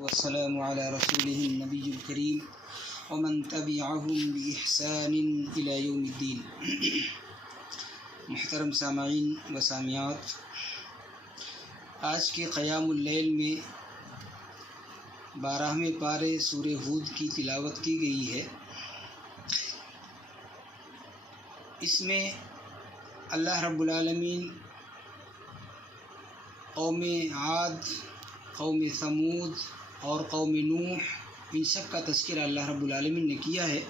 والسلام على رسوله النبي الكريم ومن تبعهم بإحسان إلى يوم الدين. محترم سامعین و سامعات، آج کے قیام اللیل میں 12ویں پارے سورہ ہود کی تلاوت کی گئی ہے. اس میں اللہ رب العالمین قوم عاد، قوم ثمود اور قوم نوح، ان سب کا تذکرہ اللہ رب العالمین نے کیا ہے.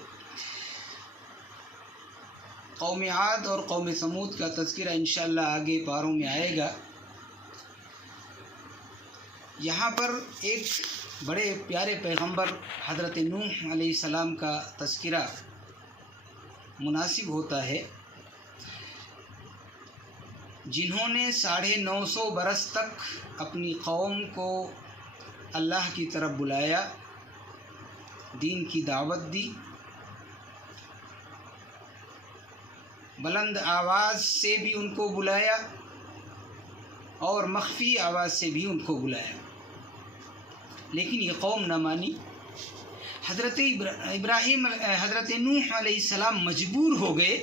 قوم عاد اور قوم ثمود کا تذکرہ انشاءاللہ آگے پاروں میں آئے گا. یہاں پر ایک بڑے پیارے پیغمبر حضرت نوح علیہ السلام کا تذکرہ مناسب ہوتا ہے، جنہوں نے 950 برس تک اپنی قوم کو اللہ کی طرف بلایا، دین کی دعوت دی، بلند آواز سے بھی ان کو بلایا اور مخفی آواز سے بھی ان کو بلایا، لیکن یہ قوم نہ مانی. حضرت نوح علیہ السلام مجبور ہو گئے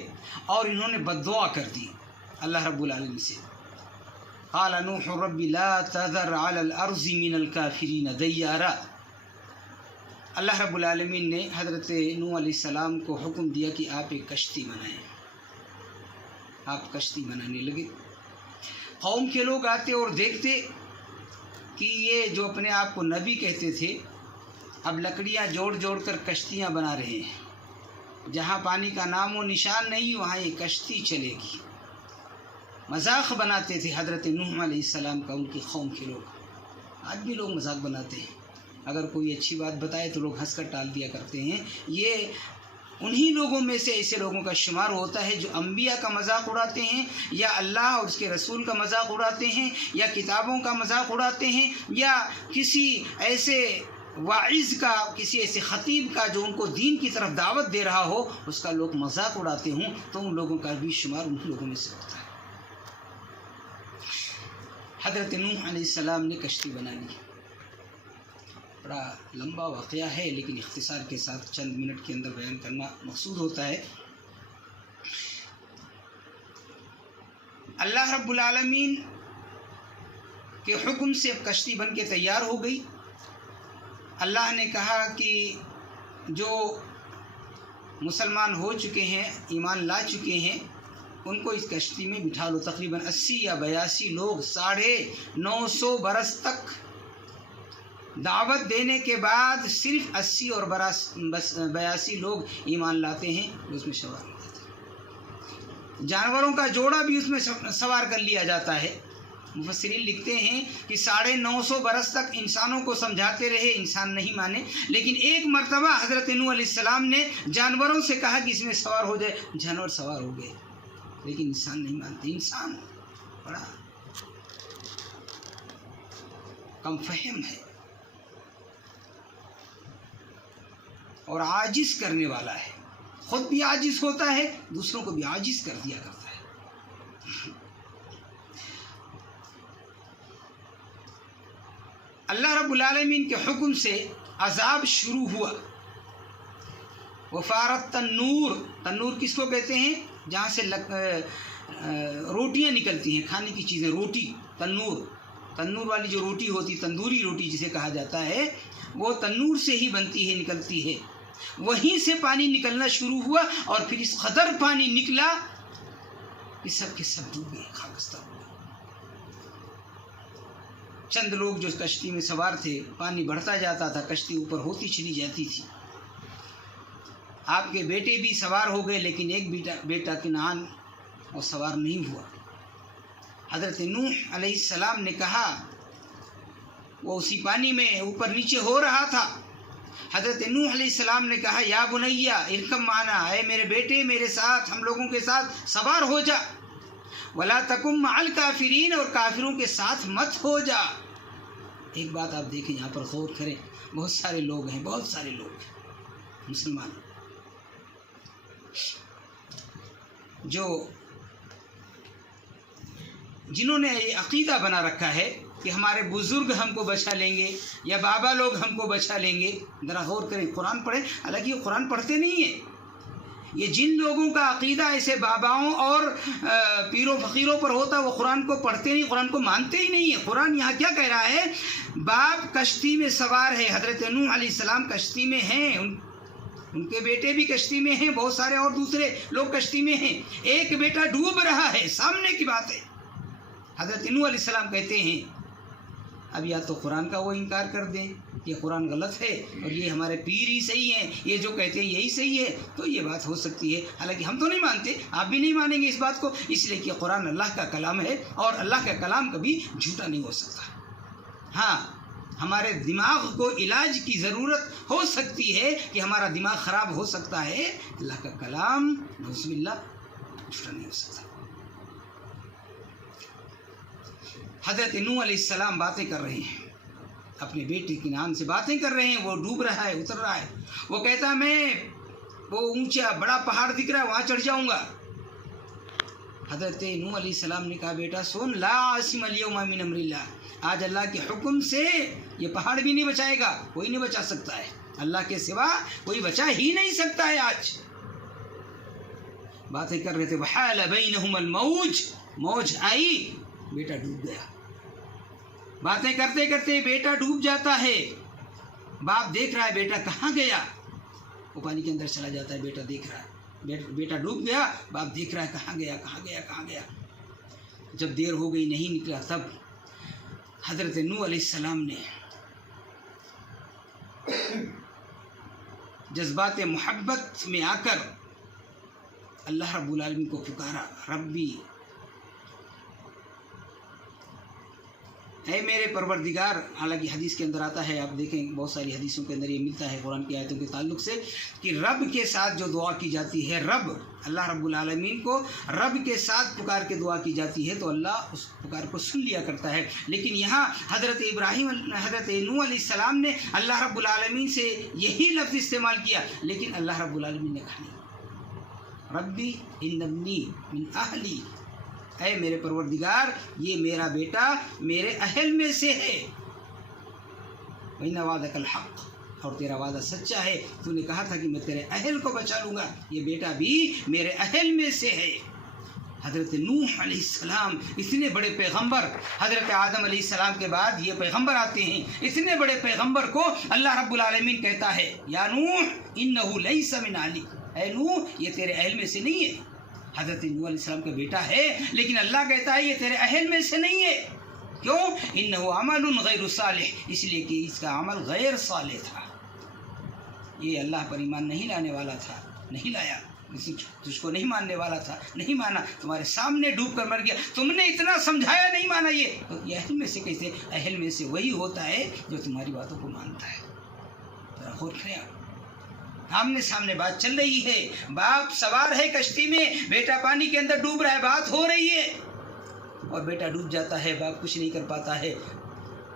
اور انہوں نے بد دعا کر دی اللہ رب العالمین سے. قال نوح رب لا تذر على الارض من الكافرین دیارا. اللہ رب العالمین نے حضرت نوح علیہ السلام کو حکم دیا کہ آپ ایک کشتی بنائیں. آپ کشتی بنانے لگے. قوم کے لوگ آتے اور دیکھتے کہ یہ جو اپنے آپ کو نبی کہتے تھے اب لکڑیاں جوڑ جوڑ کر کشتیاں بنا رہے ہیں. جہاں پانی کا نام و نشان نہیں وہاں یہ کشتی چلے گی. مذاق بناتے تھے حضرت نوح علیہ السلام کا ان کی قوم کے لوگ. آج بھی لوگ مذاق بناتے ہیں. اگر کوئی اچھی بات بتائے تو لوگ ہنس کر ٹال دیا کرتے ہیں. یہ انہی لوگوں میں سے ایسے لوگوں کا شمار ہوتا ہے جو انبیاء کا مذاق اڑاتے ہیں، یا اللہ اور اس کے رسول کا مذاق اڑاتے ہیں، یا کتابوں کا مذاق اڑاتے ہیں، یا کسی ایسے واعظ کا، کسی ایسے خطیب کا جو ان کو دین کی طرف دعوت دے رہا ہو اس کا لوگ مذاق اڑاتے ہوں، تو ان لوگوں کا بھی شمار ان لوگوں میں سے ہوتا ہے. حضرت نوح علیہ السلام نے کشتی بنا لی. بڑا لمبا واقعہ ہے لیکن اختصار کے ساتھ چند منٹ کے اندر بیان کرنا مقصود ہوتا ہے. اللہ رب العالمین کے حکم سے کشتی بن کے تیار ہو گئی. اللہ نے کہا کہ جو مسلمان ہو چکے ہیں، ایمان لا چکے ہیں، ان کو اس کشتی میں بٹھا لو. تقریباً 80 یا 82 لوگ 950 برس تک دعوت دینے کے بعد صرف 80 اور 82 لوگ ایمان لاتے ہیں، اس میں سوار ہو جاتے ہیں. جانوروں کا جوڑا بھی اس میں سوار کر لیا جاتا ہے. مفسرین لکھتے ہیں کہ 950 برس تک انسانوں کو سمجھاتے رہے، انسان نہیں مانے، لیکن ایک مرتبہ حضرت نوح علیہ السلام نے جانوروں سے کہا کہ اس میں سوار ہو جائے. جانور سوار ہو گئے لیکن انسان نہیں مانتے. انسان بڑا کم فہم ہے اور عاجز کرنے والا ہے. خود بھی عاجز ہوتا ہے، دوسروں کو بھی عاجز کر دیا کرتا ہے. اللہ رب العالمین کے حکم سے عذاب شروع ہوا. وفارت تنور. تنور کس کو کہتے ہیں؟ جہاں سے روٹیاں نکلتی ہیں، کھانے کی چیزیں. روٹی تنور، تنور والی جو روٹی ہوتی، تندوری روٹی جسے کہا جاتا ہے، وہ تنور سے ہی بنتی ہے، نکلتی ہے. وہیں سے پانی نکلنا شروع ہوا اور پھر اس قدر پانی نکلا کہ سب کے سب ڈوب گئے، خاکستر ہو گئے. چند لوگ جو کشتی میں سوار تھے، پانی بڑھتا جاتا تھا، کشتی اوپر ہوتی چلی جاتی تھی. آپ کے بیٹے بھی سوار ہو گئے لیکن ایک بیٹا کنعان وہ سوار نہیں ہوا. حضرت نوح علیہ السلام نے کہا، وہ اسی پانی میں اوپر نیچے ہو رہا تھا. حضرت نوح علیہ السلام نے کہا، یا بنیا ارکب معنا، اے میرے بیٹے میرے ساتھ، ہم لوگوں کے ساتھ سوار ہو جا. ولا تکن مع الکافرین، اور کافروں کے ساتھ مت ہو جا. ایک بات آپ دیکھیں، یہاں پر غور کریں. بہت سارے لوگ ہیں، بہت سارے لوگ مسلمان جنہوں نے یہ عقیدہ بنا رکھا ہے کہ ہمارے بزرگ ہم کو بچا لیں گے یا بابا لوگ ہم کو بچا لیں گے. ذرا غور کریں، قرآن پڑھیں. حالانکہ یہ قرآن پڑھتے نہیں ہیں. یہ جن لوگوں کا عقیدہ ایسے باباؤں اور پیروں فقیروں پر ہوتا وہ قرآن کو پڑھتے نہیں، قرآن کو مانتے ہی نہیں ہیں. قرآن یہاں کیا کہہ رہا ہے؟ باپ کشتی میں سوار ہے، حضرت نوح علیہ السلام کشتی میں ہیں، ان کے بیٹے بھی کشتی میں ہیں، بہت سارے اور دوسرے لوگ کشتی میں ہیں. ایک بیٹا ڈوب رہا ہے، سامنے کی بات ہے. حضرت نوح علیہ السلام کہتے ہیں اب یا تو قرآن کا وہ انکار کر دیں کہ قرآن غلط ہے اور یہ ہمارے پیر ہی صحیح ہیں، یہ جو کہتے ہیں یہی صحیح ہے، تو یہ بات ہو سکتی ہے. حالانکہ ہم تو نہیں مانتے، آپ بھی نہیں مانیں گے اس بات کو، اس لیے کہ قرآن اللہ کا کلام ہے اور اللہ کا کلام کبھی جھوٹا نہیں ہو سکتا. ہاں، ہمارے دماغ کو علاج کی ضرورت ہو سکتی ہے کہ ہمارا دماغ خراب ہو سکتا ہے، اللہ کا کلام بسم اللہ جھوٹا نہیں ہو سکتا. حضرت نوح علیہ السلام باتیں کر رہے ہیں، اپنے بیٹے کے نام سے باتیں کر رہے ہیں. وہ ڈوب رہا ہے، اتر رہا ہے. وہ کہتا میں وہ اونچا بڑا پہاڑ دکھ رہا ہے وہاں چڑھ جاؤں گا. حضرت نوح علیہ السلام نے کہا بیٹا سن، لا عاصم اليوم من امر اللہ، آج اللہ کے حکم سے یہ پہاڑ بھی نہیں بچائے گا، کوئی نہیں بچا سکتا ہے، اللہ کے سوا کوئی بچا ہی نہیں سکتا ہے. آج باتیں کر رہے تھے، وحال بینہم الموج، موج آئی، بیٹا ڈوب گیا. باتیں کرتے کرتے بیٹا ڈوب جاتا ہے. باپ دیکھ رہا ہے بیٹا کہاں گیا، وہ پانی کے اندر چلا جاتا ہے. بیٹا دیکھ رہا ہے بیٹا ڈوب گیا، باپ دیکھ رہا ہے کہاں گیا کہاں گیا کہاں گیا. جب دیر ہو گئی نہیں نکلا، تب حضرت نوح علیہ السلام نے جذبات محبت میں آ کر اللہ رب العالمین کو پکارا، ربی اے میرے پروردگار. حالانکہ حدیث کے اندر آتا ہے، آپ دیکھیں بہت ساری حدیثوں کے اندر یہ ملتا ہے قرآن کی آیتوں کے تعلق سے، کہ رب کے ساتھ جو دعا کی جاتی ہے، رب اللہ رب العالمین کو رب کے ساتھ پکار کے دعا کی جاتی ہے تو اللہ اس پکار کو سن لیا کرتا ہے. لیکن یہاں حضرت نوح علیہ السلام نے اللہ رب العالمین سے یہی لفظ استعمال کیا، لیکن اللہ رب العالمین نے کہا نہیں، ربی ان ابنی من اہلی، اے میرے پروردگار یہ میرا بیٹا میرے اہل میں سے ہے. وَإِنَّ وَعْدَكَ الْحَقُّ، اور تیرا وعدہ سچا ہے، تو نے کہا تھا کہ میں تیرے اہل کو بچا لوں گا، یہ بیٹا بھی میرے اہل میں سے ہے. حضرت نوح علیہ السلام اتنے بڑے پیغمبر، حضرت آدم علیہ السلام کے بعد یہ پیغمبر آتے ہیں، اتنے بڑے پیغمبر کو اللہ رب العالمین کہتا ہے یا نوح انہ لیس من اہلک، اے نوح یہ تیرے اہل میں سے نہیں ہے. حضرت نوح علیہ السلام کا بیٹا ہے لیکن اللہ کہتا ہے یہ تیرے اہل میں سے نہیں ہے. کیوں؟ انہ عمل غیر صالح، اس لیے کہ اس کا عمل غیر صالح تھا، یہ اللہ پر ایمان نہیں لانے والا تھا، نہیں لایا، تجھ کو نہیں ماننے والا تھا، نہیں مانا، تمہارے سامنے ڈوب کر مر گیا، تم نے اتنا سمجھایا نہیں مانا. یہ اہل میں سے کیسے؟ اہل میں سے وہی ہوتا ہے جو تمہاری باتوں کو مانتا ہے. ذرا غور کریں، آمنے سامنے بات چل رہی ہے، باپ سوار ہے کشتی میں، بیٹا پانی کے اندر ڈوب رہا ہے، بات ہو رہی ہے اور بیٹا ڈوب جاتا ہے، باپ کچھ نہیں کر پاتا ہے.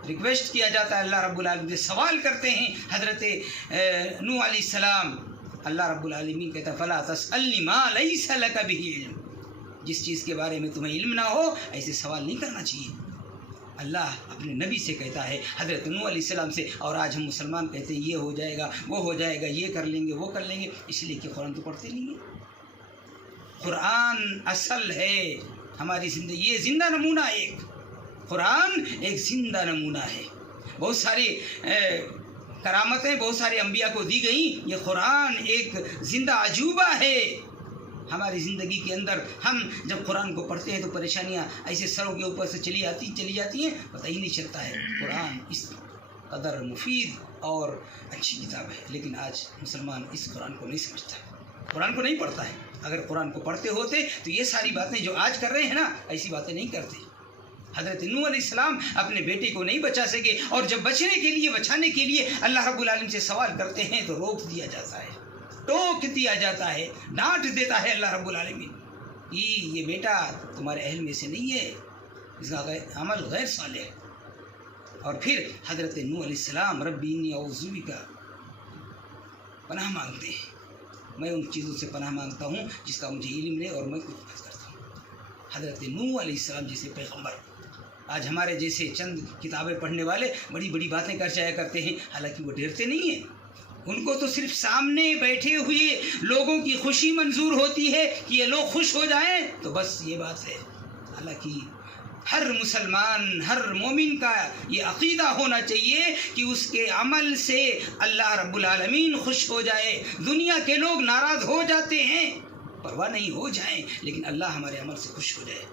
ریکویسٹ کیا جاتا ہے، اللہ رب العالمین سے سوال کرتے ہیں حضرت نوح علیہ السلام. اللہ رب العالمین کہتا ہے فلا تسألنی ما لیس لک بہ علم، جس چیز کے بارے میں تمہیں علم نہ ہو ایسے سوال نہیں کرنا چاہیے. اللہ اپنے نبی سے کہتا ہے، حضرت نوح علیہ السلام سے. اور آج ہم مسلمان کہتے ہیں یہ ہو جائے گا وہ ہو جائے گا، یہ کر لیں گے وہ کر لیں گے، اس لیے کہ قرآن تو پڑھتے نہیں ہیں. قرآن اصل ہے ہماری زندگی، یہ زندہ نمونہ ایک قرآن ایک زندہ نمونہ ہے. بہت ساری کرامتیں بہت سارے انبیاء کو دی گئیں، یہ قرآن ایک زندہ عجوبہ ہے ہماری زندگی کے اندر. ہم جب قرآن کو پڑھتے ہیں تو پریشانیاں ایسے سروں کے اوپر سے چلی جاتی ہیں، پتہ ہی نہیں چلتا ہے. قرآن اس قدر مفید اور اچھی کتاب ہے، لیکن آج مسلمان اس قرآن کو نہیں سمجھتا ہے، قرآن کو نہیں پڑھتا ہے. اگر قرآن کو پڑھتے ہوتے تو یہ ساری باتیں جو آج کر رہے ہیں نا، ایسی باتیں نہیں کرتے. حضرت نوح علیہ السلام اپنے بیٹے کو نہیں بچا سکے، اور جب بچانے کے لیے اللہ رب العالمین سے سوال کرتے ہیں تو روک دیا جاتا ہے، ٹوک دیا جاتا ہے، ڈانٹ دیتا ہے اللہ رب العالمین. یہ بیٹا تمہارے اہل میں سے نہیں ہے، اس کا عمل غیر صالح ہے. اور پھر حضرت نوح علیہ السلام ربی انی اعوذ بک پناہ مانگتے ہیں، میں ان چیزوں سے پناہ مانگتا ہوں جس کا مجھے علم نہیں اور میں کچھ بات کرتا ہوں. حضرت نوح علیہ السلام جیسے پیغمبر آج ہمارے جیسے چند کتابیں پڑھنے والے بڑی بڑی باتیں کر جایا کرتے ہیں، حالانکہ وہ ڈرتے نہیں ہیں. ان کو تو صرف سامنے بیٹھے ہوئے لوگوں کی خوشی منظور ہوتی ہے کہ یہ لوگ خوش ہو جائیں تو بس یہ بات ہے. حالانکہ ہر مسلمان، ہر مومن کا یہ عقیدہ ہونا چاہیے کہ اس کے عمل سے اللہ رب العالمین خوش ہو جائے. دنیا کے لوگ ناراض ہو جاتے ہیں، پرواہ نہیں، ہو جائیں، لیکن اللہ ہمارے عمل سے خوش ہو جائے.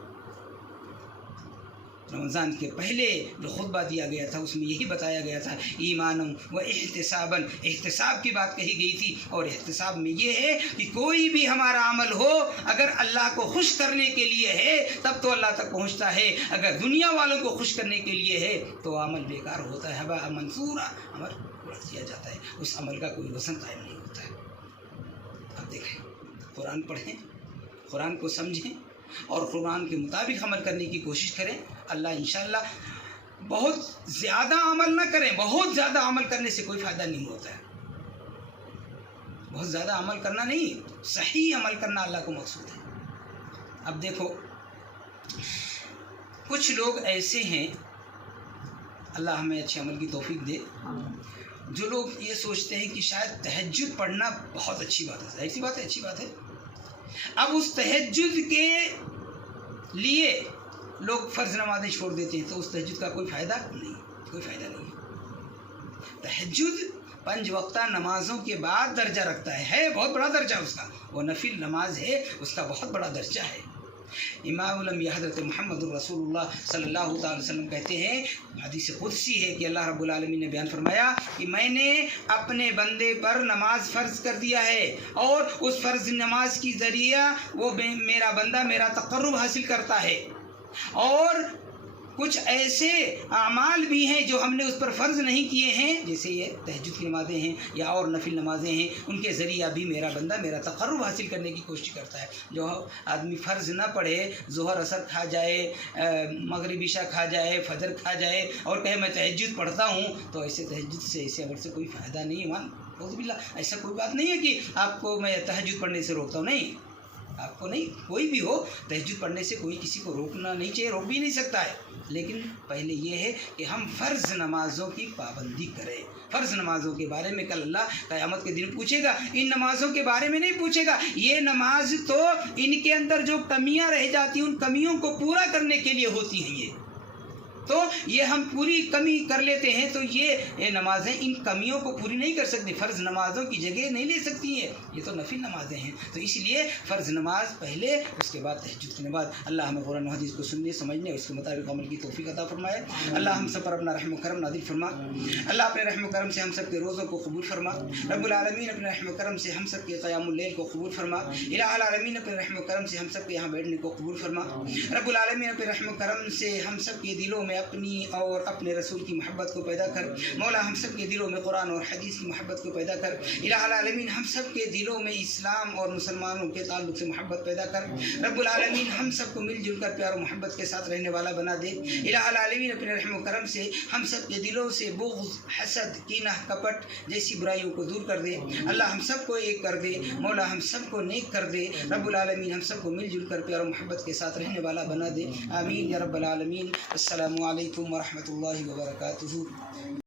رمضان کے پہلے جو خطبہ دیا گیا تھا اس میں یہی بتایا گیا تھا، ایمانً و احتساباً، احتساب کی بات کہی گئی تھی. اور احتساب میں یہ ہے کہ کوئی بھی ہمارا عمل ہو اگر اللہ کو خوش کرنے کے لیے ہے تب تو اللہ تک پہنچتا ہے، اگر دنیا والوں کو خوش کرنے کے لیے ہے تو عمل بیکار ہوتا ہے، ہباء منثورا، عمل اڑا دیا جاتا ہے، اس عمل کا کوئی وزن قائم نہیں ہوتا ہے. اب دیکھیں، قرآن پڑھیں، قرآن کو سمجھیں اور قرآن کے مطابق عمل کرنے کی کوشش کریں. اللہ انشاءاللہ بہت زیادہ عمل نہ کریں، بہت زیادہ عمل کرنے سے کوئی فائدہ نہیں ہوتا ہے. بہت زیادہ عمل کرنا نہیں، صحیح عمل کرنا اللہ کو مقصود ہے. اب دیکھو، کچھ لوگ ایسے ہیں، اللہ ہمیں اچھے عمل کی توفیق دے، جو لوگ یہ سوچتے ہیں کہ شاید تہجد پڑھنا بہت اچھی بات ہے. ایسی بات ہے، اچھی بات ہے. اب اس تہجد کے لیے لوگ فرض نمازیں چھوڑ دیتے ہیں تو اس تہجد کا کوئی فائدہ نہیں، کوئی فائدہ نہیں. تہجد 5 وقتہ نمازوں کے بعد درجہ رکھتا ہے، بہت بڑا درجہ اس کا. وہ نفل نماز ہے، اس کا بہت بڑا درجہ ہے. امام الانبیاء حضرت محمد رسول اللہ صلی اللہ تعالی وسلم کہتے ہیں، حدیث قدسی ہے کہ اللہ رب العالمین نے بیان فرمایا کہ میں نے اپنے بندے پر نماز فرض کر دیا ہے اور اس فرض نماز کی ذریعہ وہ میرا بندہ میرا تقرب حاصل کرتا ہے. اور کچھ ایسے اعمال بھی ہیں جو ہم نے اس پر فرض نہیں کیے ہیں، جیسے یہ تہجد کی نمازیں ہیں یا اور نفل نمازیں ہیں، ان کے ذریعہ بھی میرا بندہ میرا تقرب حاصل کرنے کی کوشش کرتا ہے. جو آدمی فرض نہ پڑھے، ظہر عصر کھا جائے، مغرب عشاء کھا جائے، فجر کھا جائے اور کہے میں تہجد پڑھتا ہوں، تو ایسے تہجد سے، ایسے عمل سے کوئی فائدہ نہیں. اعوذ باللہ، ایسا کوئی بات نہیں ہے کہ آپ کو میں تہجد پڑھنے سے روکتا ہوں، نہیں، آپ کو نہیں، کوئی بھی ہو تہجد پڑھنے سے کوئی کسی کو روکنا نہیں چاہیے، روک بھی نہیں سکتا ہے. لیکن پہلے یہ ہے کہ ہم فرض نمازوں کی پابندی کریں. فرض نمازوں کے بارے میں کل اللہ قیامت کے دن پوچھے گا، ان نمازوں کے بارے میں نہیں پوچھے گا. یہ نماز تو ان کے اندر جو کمیاں رہ جاتی ہیں ان کمیوں کو پورا کرنے کے لیے ہوتی ہیں. یہ تو یہ ہم پوری کمی کر لیتے ہیں تو یہ نمازیں ان کمیوں کو پوری نہیں کر سکتی، فرض نمازوں کی جگہ نہیں لے سکتی ہیں. یہ تو نفل نمازیں ہیں، تو اس لیے فرض نماز پہلے، اس کے بعد تہجد کی نماز. اللہ ہمیں قرآن و حدیث کو سننے، سمجھنے اور اس کے مطابق عمل کی توفیق عطا فرمائے. اللہ ہم سب پر اپنا رحم و کرم نازل فرما. اللہ اپنے رحم و کرم سے ہم سب کے روزوں کو قبول فرما. رب العالمین اپنے رحم و کرم سے ہم سب کے قیام اللیل کو قبول فرما. الہ العالمین اپنے رحم و کرم سے ہم سب کے یہاں بیٹھنے کو قبول فرما. رب العالمین اپنے رحم و کرم سے ہم سب کے دلوں میں اپنی اور اپنے رسول کی محبت کو پیدا کر. مولا ہم سب کے دلوں میں قرآن اور حدیث کی محبت کو پیدا کر. الہ العالمین ہم سب کے دلوں میں اسلام اور مسلمانوں کے تعلق سے محبت پیدا کر. رب العالمین ہم سب کو مل جل کر پیار و محبت کے ساتھ رہنے والا بنا دے. الہ العالمین اپنے رحم و کرم سے ہم سب کے دلوں سے بغض، حسد، کینہ، کپٹ جیسی برائیوں کو دور کر دے. اللہ ہم سب کو ایک کر دے. مولا ہم سب کو نیک کر دے. رب العالمین ہم سب کو مل جل کر پیار و محبت کے ساتھ رہنے والا بنا دے. آمین یا رب العالمین. السلام علیکم ورحمۃ اللہ وبرکاتہ.